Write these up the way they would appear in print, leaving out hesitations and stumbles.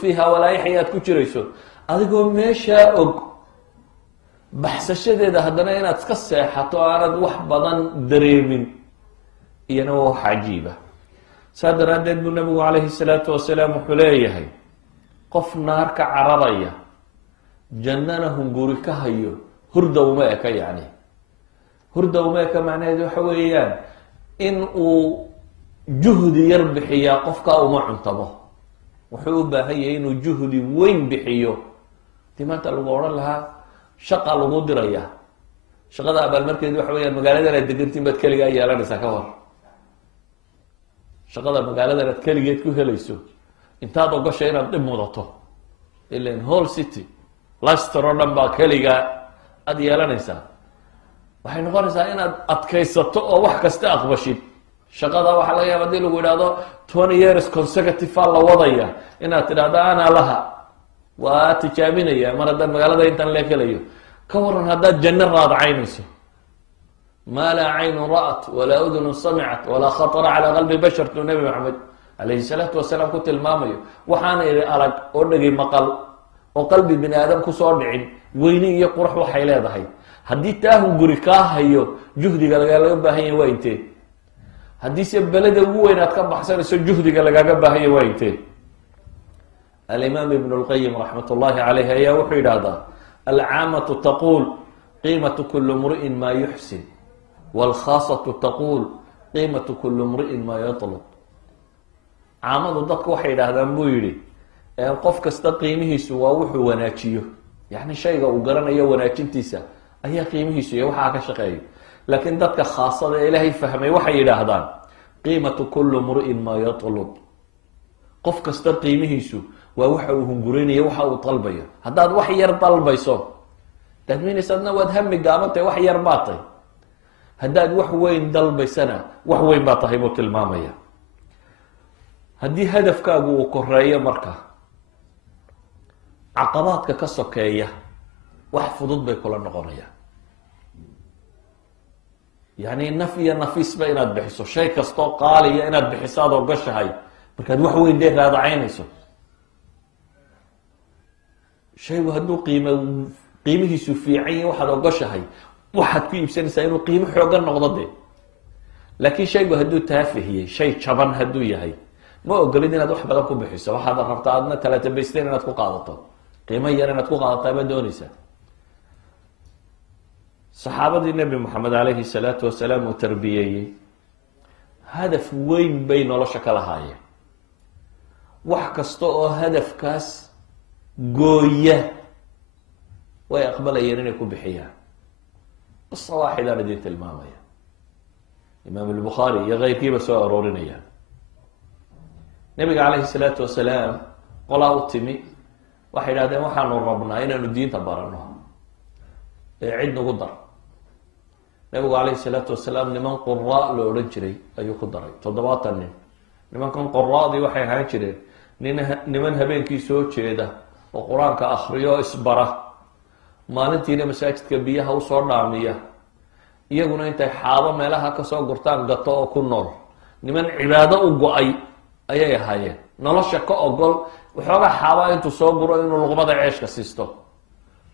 fiiha walaa yaxyaad ku jirayso adigoo meeshaa og baxsashadeeda haddana inaad iska seexato aanad wax badan dareemin iyana waa wax cajiiba saa daraaddeed buu nabigu calayhi salaatu wasalaam wuxuu leeyahay qof naar ka cararaya jannana hunguri ka hayo hurda uma eka yacni hurda uma eka macnaheedu waxa weeyaan in uu juhdi yar bixiyaa qofkaa uma cuntamo wuxuu u baahan yahay inuu juhdi weyn bixiyo dii maanta lagu odhan lahaa shaqa lagu diraya shaqada abaalmarkeedu waxa weyaan magaaladan aad degantiin baad keligaa yeelanaysaa ka hor shaqada magaaladan aad keligeed ku helayso intaad ogasha inaad dhib mudato ilan whole city laster oo dhan baa keligaa aada yeelanaysaa waxay noqonaysaa inaad adkaysato oo wax kasta aqbashid shaqada waxaa laga yaaba hadii lagu idhaahdo 20 years consecutive aa la wadaya inaad tidhahdo ana laha waa tijaabinaya mar haddaan magaalada intaan lee helayo ka waran haddaad janno raadacaynayso maa laa caynun ra'at walaa udunun samicat walaa khatara calaa qalbi bashar tuu nebi maxamed calayhi salaatu wasalaam ku tilmaamayo waxaana idhi arag oo dhegi maqal oo qalbi bini aadam kusoo dhicin weyni iyo qurux waxay leedahay haddii taahun guri kaa hayo juhdiga laga baahan yahay waa intee haddiise beleda ugu weyn aad ka baxsanayso juhdiga lagaaga baahan yahay waa intee alimaam ibn اlqayim raxmat ullahi calayh ayaa wuxuu yidhaahdaa alcaamatu taquul qiimatu kuli mri'in maa yuxsin wاlkhaasatu taquul qiimatu kuli mri'in maa yatlub caamadu dadku waxay yidhaahdaan buu yidhi qof kasta qiimihiisu waa wuxuu wanaajiyo yani shayga uu garanayo wanaajintiisa ayaa qiimihiisu iyo waxaa ka shaqeeyo laakiin dadka khaasada ee ilaahay fahmay waxay yidhaahdaan qiimatu kuli mri'in maa yatlub qof kasta qiimihiisu waa waxa uu hungureynayo waxa uu dalbayo haddaad wax yar dalbayso dadminaysadna waad hami gaabantahay wax yar baa tahay haddaad wax weyn dalbaysana wax weyn baa tahay buu tilmaamaya haddii hadafkaagu uu koreeyo marka caqabaadka ka sokeeya wax fudud bay kula noqonayaan yani naf iyo nafiisba inaad bixiso shay kastoo qaaliya inaad bixiso aad ogashahay markaad wax weyn dee raadacaynayso shaygu hadduu qiimihiisu fiican yahi waxaad ogashahay waxaad ku iibsanaysaa inuu qiimo xoogan noqdo dee laakiin shaygu hadduu taafihiyey shay jaban hadduu yahay ma ogolid inaad wax badan ku bixiso waxaad rabtaa aadna talatabaysteen inaad ku qaadato qiimo yar inaad ku qaadataa ma doonaysaa saxaabadii nebi moxamed calayhi salaatu wasalaam uu tarbiyeeyey hadaf weyn bay nolosha ka lahaayeen wax kasta oo hadafkaas gooya way aqbalayeen inay ku bixiyaan qisa waaxidaan idin tilmaamaya imaam albukhaari iyo keyrkiiba soo aroorinayaan nabiga calayhi salaatu wasalaam qolaa u timi waxay idhahdeen waxaanu rabnaa inaanu diinta barano ee cid nagu dar nabigu calayhi salaatu wasalaam niman quraa la odhan jiray ayuu ku daray 70 nin nimankan quraadii waxay ahaan jireen niman habeenkii soo jeeda oo qur-aanka akriyo isbara maalintiina masaajidka biyaha usoo dhaamiya iyaguna intay xaabo meelaha kasoo gurtaan gato oo ku nool niman cibaado u go-ay ayay ahaayeen nolosha ka ogol waxoogaa xaabaa intuu soo guro inuu luqmada ceeshka siisto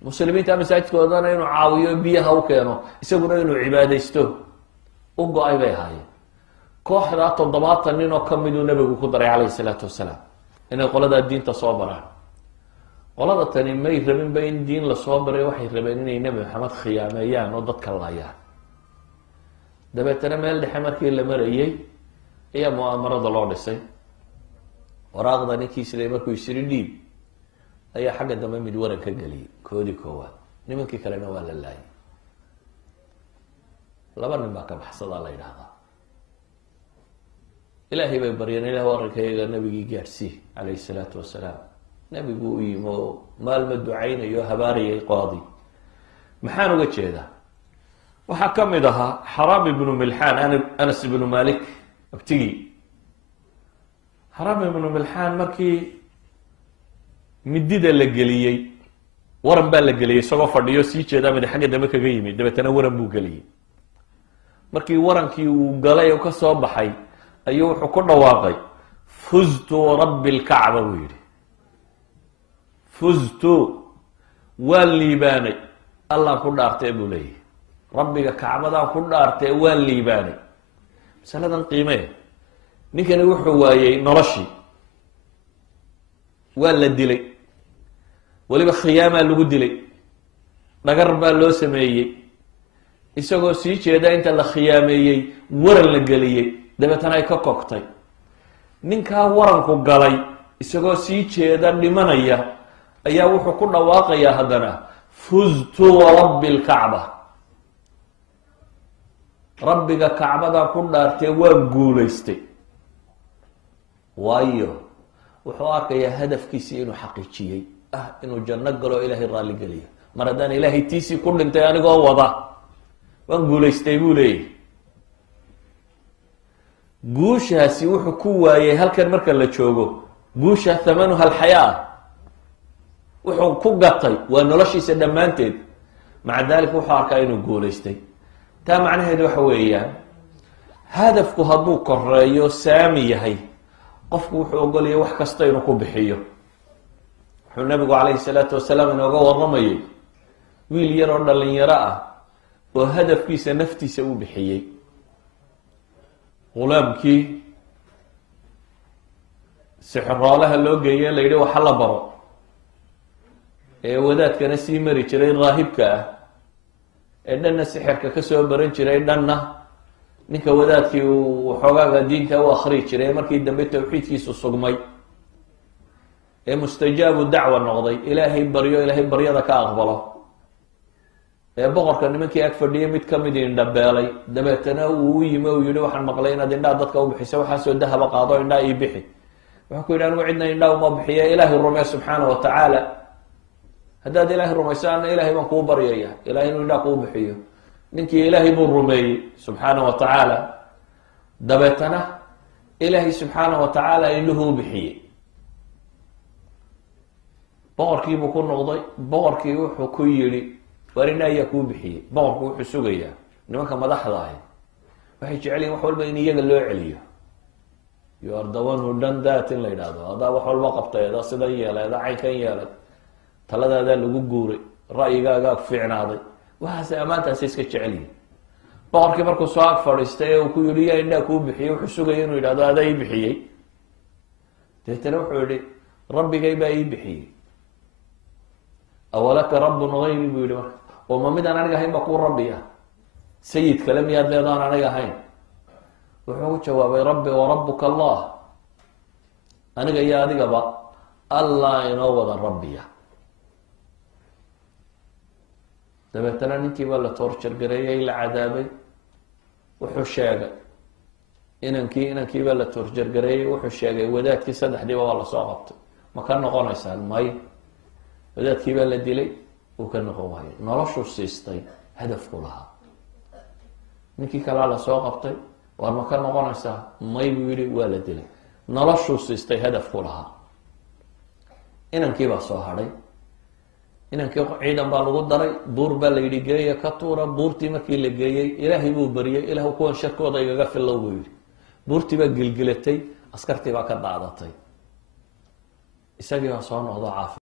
muslimiinta masaajidkoodana inuu caawiyo biyaha u keeno isaguna inuu cibaadaysto u go-ay bay ahaayeen kooxdaa 70 nin oo kamiduu nabigu ku daray calayhi salaatu wasalaam inay qoladaa diinta soo baraan qolada tani may rabinba in diin lasoo baray waxay rabeen inay nebi maxamed khiyaameeyaan oo dadka laayaan dabeetana meel dhexe markii la marayay ayaa mu'aamarada loo dhisay waraaqda ninkii siday markuu isiri dhiib ayaa xagga dambe mid waran ka geliyay koodii koowaad nimankii kalena waa la laayay 2 nin baa ka baxsadaa la yidhaahdaa ilaahay bay baryeen ilah warankayaga nabigii gaadhsii calayhi salaatu wasalaam nabigu u yimi oo maalma ducaynayo habaarayay qaadi maxaan uga jeedaa waxaa ka mid ahaa xaraam ibnu milxaan anas ibnu malik abtigii xaraam ibnu milxaan markii midida la geliyey waran baa la geliyey isagoo fadhiyo sii jeedaa mid xagga dambe kaga yimid dabeetana waran buu geliyey markii warankii uu galay oo kasoo baxay ayuu wuxuu ku dhawaaqay fuztu rabbi lkacba buu yihi fuztu waan liibaanay allaan ku dhaartee buu leeyahy rabbiga kacbadaan ku dhaartee waan liibaanay masaladan qiimee ninkani wuxuu waayey noloshii waa la dilay weliba khiyaamaa lagu dilay dhagar baa loo sameeyey isagoo sii jeeda inta la khiyaameeyey waran la geliyey dabeetana ay ka kogtay ninkaa waranku galay isagoo sii jeeda dhimanaya ayaa wuxuu ku dhawaaqayaa haddana fuztu warabbi lkacba rabbiga kacbadan ku dhaartee waan guulaystay waayo wuxuu arkayaa hadafkiisii inuu xaqiijiyey inuu janno galo ilaahay raalli geliyo mar haddaan ilaahay tiisii ku dhintay anigoo wada waan guulaystay buu leeyahy guushaasi wuxuu ku waayey halkan marka la joogo guusha thamanuha alxayaa wuxuu ku gatay waa noloshiisa dhammaanteed maca daalika wuxuu arkaa inuu guulaystay taa macnaheedu waxa weeyaan hadafku hadduu koreeyo saami yahay qofku wuxuu ogolaya wax kasta inuu ku bixiyo wuxuu nabigu calayhi salaatu wasalaam inooga waramayay wiil yar oo dhalinyaro ah oo hadafkiisa naftiisa u bixiyey ghulaamkii sixroolaha loo geeye la yidhi waxa la baro ee wadaadkana sii mari jiray raahibka ah ee dhanna sixirka kasoo baran jiray dhanna ninka wadaadkii uu waxoogaaga diinta u akri jiray markii dambe tawxiidkiisu sugmay ee mustajaabu dacwa noqday ilaahay baryo ilaahay baryada ka aqbalo ee boqorka nimankii ag fadhiyay mid kamid indhabeelay dabeetana uu u yimi u yihi waxaan maqlay inaad indhaha dadka u bixiso waxaasoo dahaba qaado indhaha ii bixi wuxuu ku yidhi anigu cidna indhaha uma bixiya ilaahay rumee subxaana wa tacaala haddaad ilaahay rumayso ana ilaahay baan kuu baryaya ilahay inuu indhaha kuu bixiyo ninkii ilaahay buu rumeeyey subxaana wa tacaala dabeetana ilaahay subxaana wa tacaala indhuhu u bixiyey boqorkiibuu ku noqday boqorkii wuxuu ku yidhi waar indha ayaa kuu bixiyey boqorku wuxuu sugayaa nimanka madaxda ahi waxay jecelyihin wax walba in iyaga loo celiyo you are the one who done that in la yidhaahdo adaa wax walba qabtay adaa sidan yeelay adaa caynkan yeelay taladaadaa lagu guuray ra'yigaagaa fiicnaaday waxaase ammaantaasi iska jecelyihin boqorkii markuu soo ag fadhiistay ee uu ku yihi yaa indhaa kuu bixiyey wuxuu sugaya inuu yidhahdo adaa ii bixiyey deetana wuxuu yihi rabbigay baa ii bixiyey awalaka rabbun gayri buu yihi marka oo ma midaan aniga ahayn ba kuu rabbi ah sayid kale miyaad leedaan aniga ahayn wuxuu ku jawaabay rabbi wa rabbuka allah aniga iyo adigaba allah inoo wada rabbiya dabeetana ninkii baa la toorjargareeyey la cadaabay wuxuu sheegay inankii baa la toorjargareeyey wuxuu sheegay wadaadkii saddexdiiba waa lasoo qabtay ma ka noqonaysaan may wadaadkii baa la dilay uu ka noqon waayo noloshuu siistay hadafku lahaa ninkii kalaa lasoo qabtay waar ma ka noqonaysaa may buu yihi waa la dilay noloshuu siistay hadafku lahaa inankii baa soo hadhay inankii ciidan baa lagu daray buur baa la yidhi geeya ka tuura buurtii markii la geeyey ilaahay buu baryay ilah kuwan sharkooda igaga fillow buu yihi buurtii baa gilgilatay askartii baa ka daadatay isagii baa soo noqdo caafi